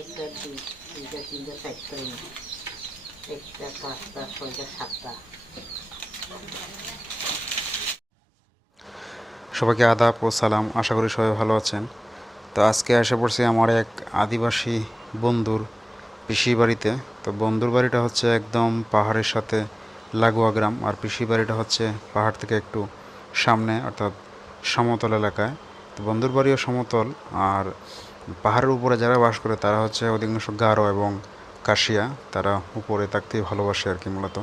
একটা দুইটা তিনটা চারটা একটা পাঁচটা ছয়টা সাতটা। সবাইকে আদাব ও সালাম, আশা করি সবাই ভালো আছেন। তো আজকে এসে পড়ছি আমার এক আদিবাসী বন্ধুর পিসি বাড়িতে। তো বন্ধুর বাড়িটা হচ্ছে একদম পাহাড়ের সাথে লাগোয়া গ্রাম, আর পিসি বাড়িটা হচ্ছে পাহাড় থেকে একটু সামনে, অর্থাৎ সমতল এলাকায়। তো বন্ধুর বাড়িও সমতল, আর পাহাড়ের উপরে যারা বাস করে তারা হচ্ছে অধিকাংশ গারো এবং কাশিয়া, তারা উপরে থাকতেই ভালোবাসে আর কি মূলত।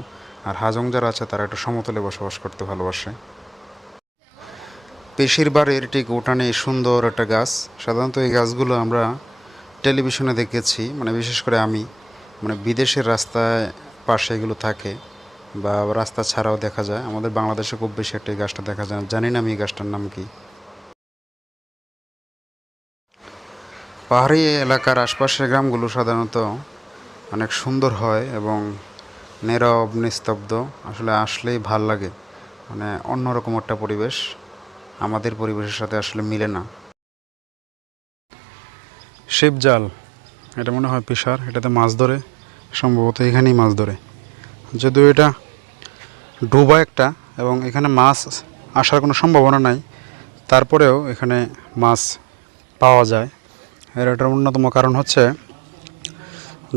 আর হাজং যারা আছে তারা একটু সমতলে বসবাস করতে ভালোবাসে। পিসির বাড়ির ঠিক উঠানে সুন্দর একটা গাছ। সাধারণত এই গাছগুলো আমরা টেলিভিশনে দেখেছি, মানে বিশেষ করে আমি, মানে বিদেশের রাস্তায় পাশে এগুলো থাকে, বা রাস্তা ছাড়াও দেখা যায়। আমাদের বাংলাদেশে খুব বেশি একটা এই গাছটা দেখা যায় না, জানি না আমি এই গাছটার নাম কি। পাহাড়ি এলাকার আশপাশের গ্রামগুলো সাধারণত অনেক সুন্দর হয় এবং নীরব নিস্তব্ধ, আসলে আসলেই ভাল লাগে। মানে অন্যরকম একটা পরিবেশ, আমাদের পরিবেশের সাথে আসলে মিলে না। শিবজাল, এটা মনে হয় পেশার, এটাতে মাছ ধরে, সম্ভবত এখানেই মাছ ধরে। যদিও এটা ডোবা একটা এবং এখানে মাছ আসার কোনো সম্ভাবনা নাই, তারপরেও এখানে মাছ পাওয়া যায়। এর এটার অন্যতম কারণ হচ্ছে,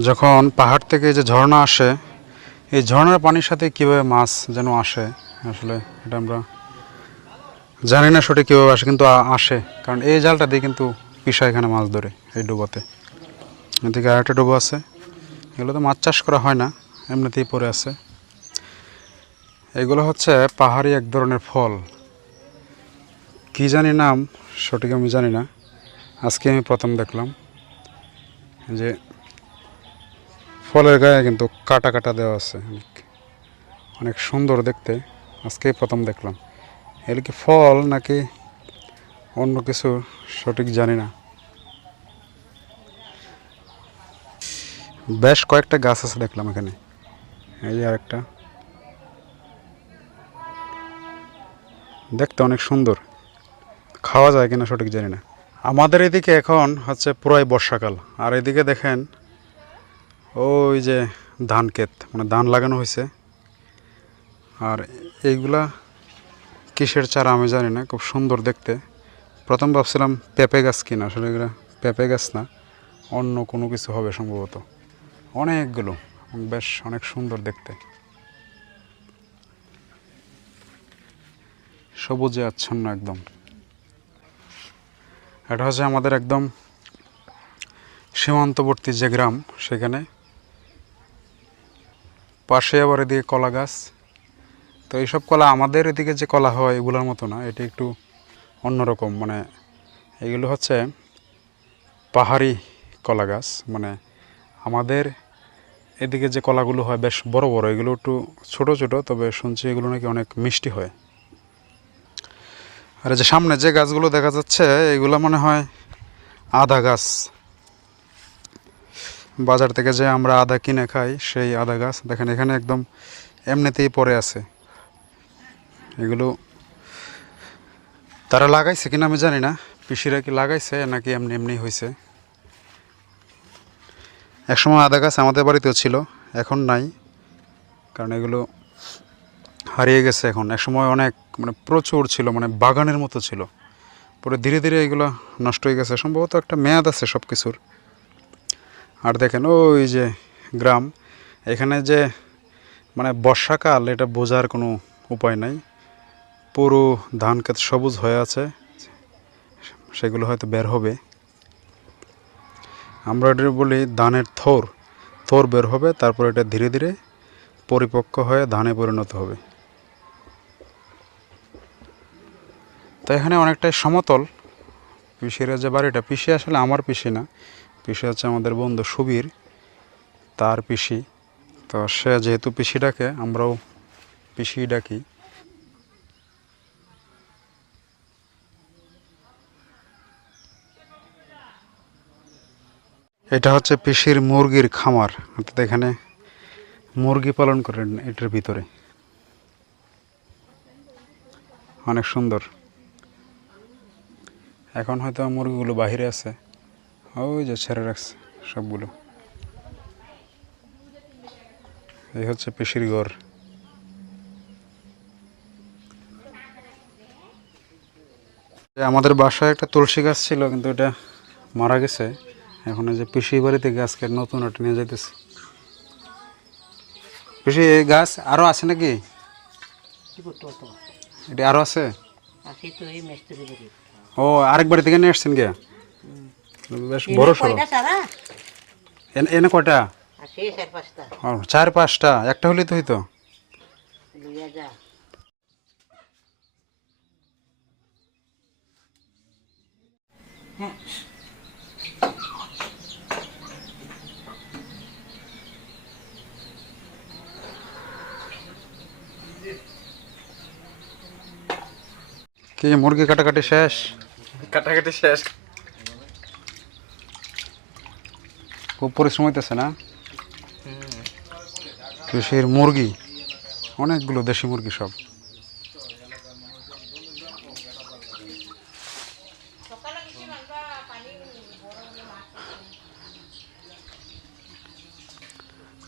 যখন পাহাড় থেকে যে ঝর্ণা আসে, এই ঝর্ণার পানির সাথে কীভাবে মাছ যেন আসে, আসলে এটা আমরা জানি না সঠিক কীভাবে আসে, কিন্তু আসে। কারণ এই জালটা দিয়ে কিন্তু পিসা এখানে মাছ ধরে এই ডোবাতে। এদিকে আরেকটা ডোবা আছে, এগুলো তো মাছ চাষ করা হয় না, এমনিতেই পড়ে আছে। এগুলো হচ্ছে পাহাড়ি এক ধরনের ফল, কি জানি নাম সঠিক আমি জানি না, আজকে আমি প্রথম দেখলাম যে ফলের গায়ে কিন্তু কাটা কাটা দেওয়া আছে, অনেক সুন্দর দেখতে। আজকেই প্রথম দেখলাম। এগুলো কি ফল নাকি অন্য কিছু সঠিক জানি না। বেশ কয়েকটা গাছ আছে দেখলাম এখানে, এই যে আরেকটা, দেখতে অনেক সুন্দর। খাওয়া যায় কিনা সঠিক জানি না। আমাদের এদিকে এখন হচ্ছে পুরাই বর্ষাকাল, আর এদিকে দেখেন ওই যে ধান ক্ষেত, মানে ধান লাগানো হয়েছে। আর এইগুলা কিসের চারা আমি জানি না, খুব সুন্দর দেখতে। প্রথম ভাবছিলাম পেঁপে গাছ কিনা, আসলে এগুলো পেঁপে গাছ না, অন্য কোনো কিছু হবে সম্ভবত। অনেকগুলো, বেশ অনেক সুন্দর দেখতে, সবুজে আচ্ছন্ন একদম। এটা হচ্ছে আমাদের একদম সীমান্তবর্তী যে গ্রাম, সেখানে পাশে আবার এদিকে কলা গাছ। তো এইসব কলা আমাদের এদিকে যে কলা হয় এগুলোর মতো না, এটি একটু অন্যরকম। মানে এগুলো হচ্ছে পাহাড়ি কলা গাছ। মানে আমাদের এদিকে যে কলাগুলো হয় বেশ বড় বড়, এগুলো একটু ছোট ছোট, তবে শুনছি এগুলো নাকি অনেক মিষ্টি হয়। আর এই যে সামনে যে গাছগুলো দেখা যাচ্ছে, এগুলো মনে হয় আদা গাছ। বাজার থেকে যে আমরা আদা কিনে খাই সেই আদা গাছ। দেখেন এখানে একদম এমনিতেই পড়ে আছে। এগুলো তারা লাগাইছে কিনা আমি জানি না, পিসিরা কি লাগাইছে নাকি এমনি এমনি হয়েছে। একসময় আদা গাছ আমাদের বাড়িতেও ছিল, এখন নাই, কারণ এগুলো হারিয়ে গেছে এখন। একসময় অনেক, মানে প্রচুর ছিল, মানে বাগানের মতো ছিল। পরে ধীরে ধীরে এগুলো নষ্ট হয়ে গেছে, সম্ভবত একটা মেয়াদ আছে সব কিছুর। আর দেখেন ওই যে গ্রাম, এখানে যে মানে বর্ষাকাল, এটা বোঝার কোনো উপায় নাই। পুরো ধান ক্ষেত সবুজ হয়ে আছে, সেগুলো হয়তো বের হবে। আমরা এটা বলি ধানের থোর, থোর বের হবে, তারপর এটা ধীরে ধীরে পরিপক্ক হয়ে ধানে পরিণত হবে। তো এখানে অনেকটাই সমতল। পিসির যে বাড়িটা, পিসি আসলে আমার পিসি না, পিসি হচ্ছে আমাদের বন্ধু সুবীর, তার পিসি। তো সে যেহেতু পিসি ডাকে, আমরাও পিসি ডাকি। এটা হচ্ছে পিসির মুরগির খামার, অর্থাৎ এখানে মুরগি পালন করেন এটার ভিতরে। অনেক সুন্দর। এখন হয়তো মুরগিগুলো বাহিরে আছে, ওই যে ছেড়ে রাখছে। সবগুলো। এই হচ্ছে পিসির ঘর। আমাদের বাসায় একটা তুলসী গাছ ছিল, কিন্তু এটা মারা গেছে। এখন এই যে পিসির বাড়ি থেকে আজকে নতুন ওটা নিয়ে যাইতেছে। পিসি, এই গাছ আরো আছে নাকি? কি করতে হতো? এটা আরো আছে? আসি তো এই মিস্ত্রি বাড়ি। ও, আরেক বাড়ি থেকে নিয়ে আসছেন গিয়া? বেশ বড় সড়ো। কয়টা সারা? এনে কয়টা? আসি 4-5টা। ও, 4-5টা। একটা হলেই তো হইতো। লিয়া যা। হ্যাঁ। কি মুরগি কাটাকাটি শেষ? কাটাকাটি শেষ। খুব পরিশ্রম হইতেছে না? কৃষির মুরগি অনেকগুলো, দেশি মুরগি সব।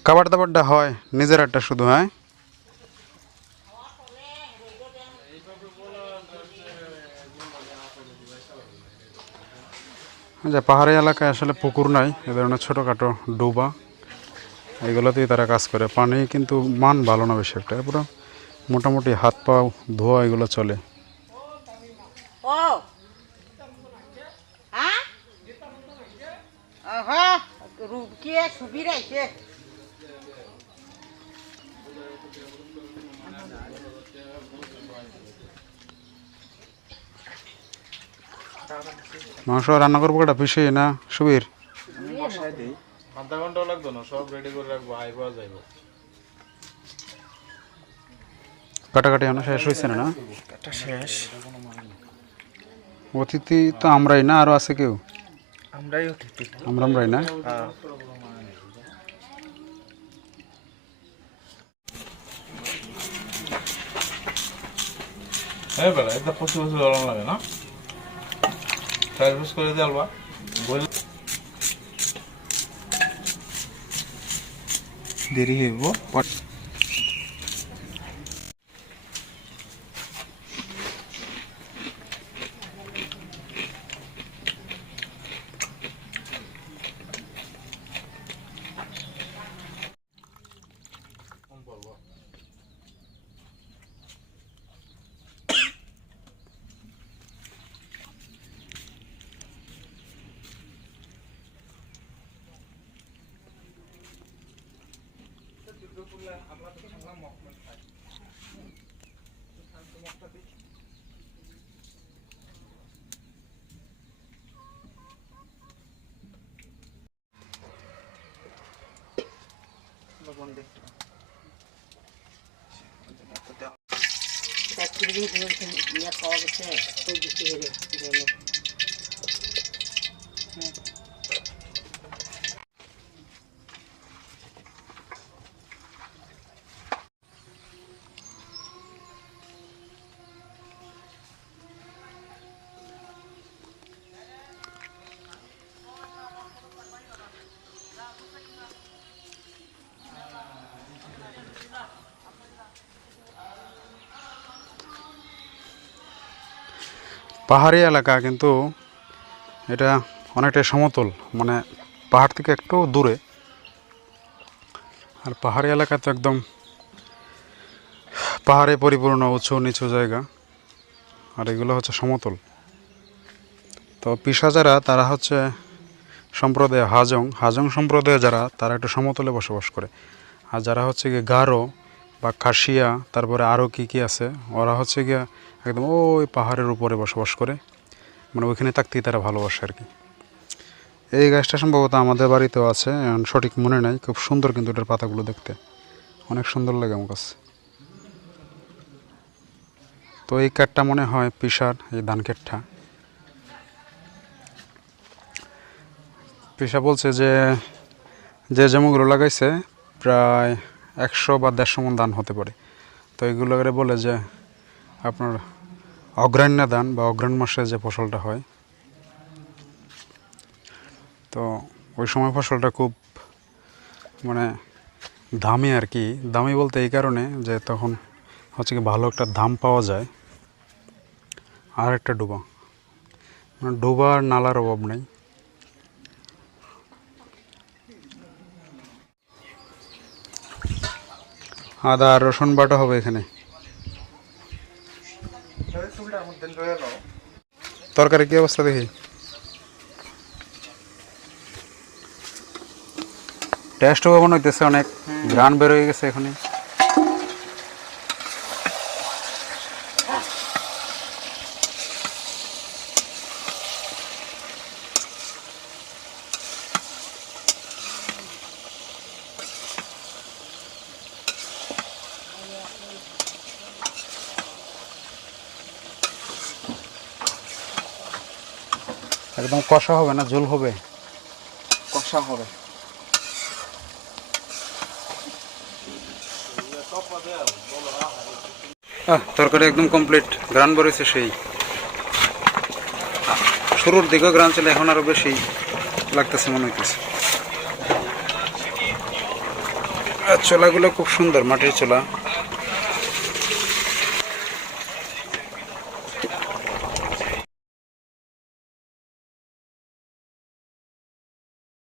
খাবার দাবারটা হয় নিজের একটা শুধু? হ্যাঁ, যে পাহাড়ি এলাকায় আসলে পুকুর নাই, এ ধরনের ছোটোখাটো ডোবা, এগুলোতেই তারা কাজ করে। পানি কিন্তু মান ভালো না বেশি একটা, পুরো মোটামুটি হাত পা ধোয়া এগুলো চলে। ও হ্যাঁ, রুকিয়ে সুবির আইছে। মাংস রান্না করবো কটা পিসি না সুবীর? বসাই দিই, আধা ঘন্টাও লাগতো না, সব রেডি করে রাখবো, আইবো যাইবো। কাটাকাটি এখনো শেষ হয়েছে না? কাটা শেষ। অতিথি তো আমরাই না, আরো আছে কেউ? আমরাই অতিথি। আমরাই না? হ্যাঁ। হ্যাঁ বেলা এটা প্রচুর প্রচুর গরম লাগে না? সার্ভিস করে দিয়ে আলবা দেরি হইব। ইয়ে পাওয়া গেছে ওই দিকে হেরে গেল। পাহাড়ি এলাকা, কিন্তু এটা অনেকটাই সমতল, মানে পাহাড় থেকে একটু দূরে। আর পাহাড়ি এলাকা তো একদম পাহাড়ে পরিপূর্ণ, উঁচু নিচু জায়গা, আর এগুলো হচ্ছে সমতল। তো পিসা যারা, তারা হচ্ছে সম্প্রদায় হাজং সম্প্রদায় যারা, তারা একটু সমতলে বসবাস করে। আর যারা হচ্ছে গিয়ে গারো বা খাসিয়া, তারপরে আরও কি আছে, ওরা হচ্ছে গিয়ে একদম ওই পাহাড়ের উপরে বসবাস করে, মানে ওইখানে থাকতেই তারা ভালোবাসে আর কি। এই গাছটা সম্ভবত আমাদের বাড়িতেও আছে, এখন সঠিক মনে নাই। খুব সুন্দর কিন্তু এটার পাতাগুলো দেখতে অনেক সুন্দর লাগে আমার কাছে। তো এই কাঠটা মনে হয় পিসার, এই ধান ক্ষেতটা। পিসা বলছে যে যে জমিগুলো লাগাইছে প্রায় 100 বা 150 মণ ধান হতে পারে। তো এগুলো বলে যে আপনার অগ্রাণ্য ধান বা অগ্রাণ মাসে যে ফসলটা হয়। তো ওই সময় ফসলটা খুব মানে দামি আর কি। দামি বলতে এই কারণে যে তখন হচ্ছে কি ভালো একটা দাম পাওয়া যায়। আর একটা ডোবা, মানে ডোবা আর নালার অভাব নেই। আদা আর রসুন বাটা হবে এখানে। তরকারি কি অবস্থা দেখি? টেস্টও কেমন হইতেছে, অনেক ঘ্রাণ বের হয়ে গেছে এখানে। একদম কষা হবে না ঝোল হবে? কষা হবে। তরকারি একদম কমপ্লিট, গ্রান বেরোচ্ছে সেই। শুরুর দিকেও গ্রান ছিল, এখন আরো বেশি লাগতেছে মনে হইতেছে। চোলাগুলো খুব সুন্দর, মাটির চোলা।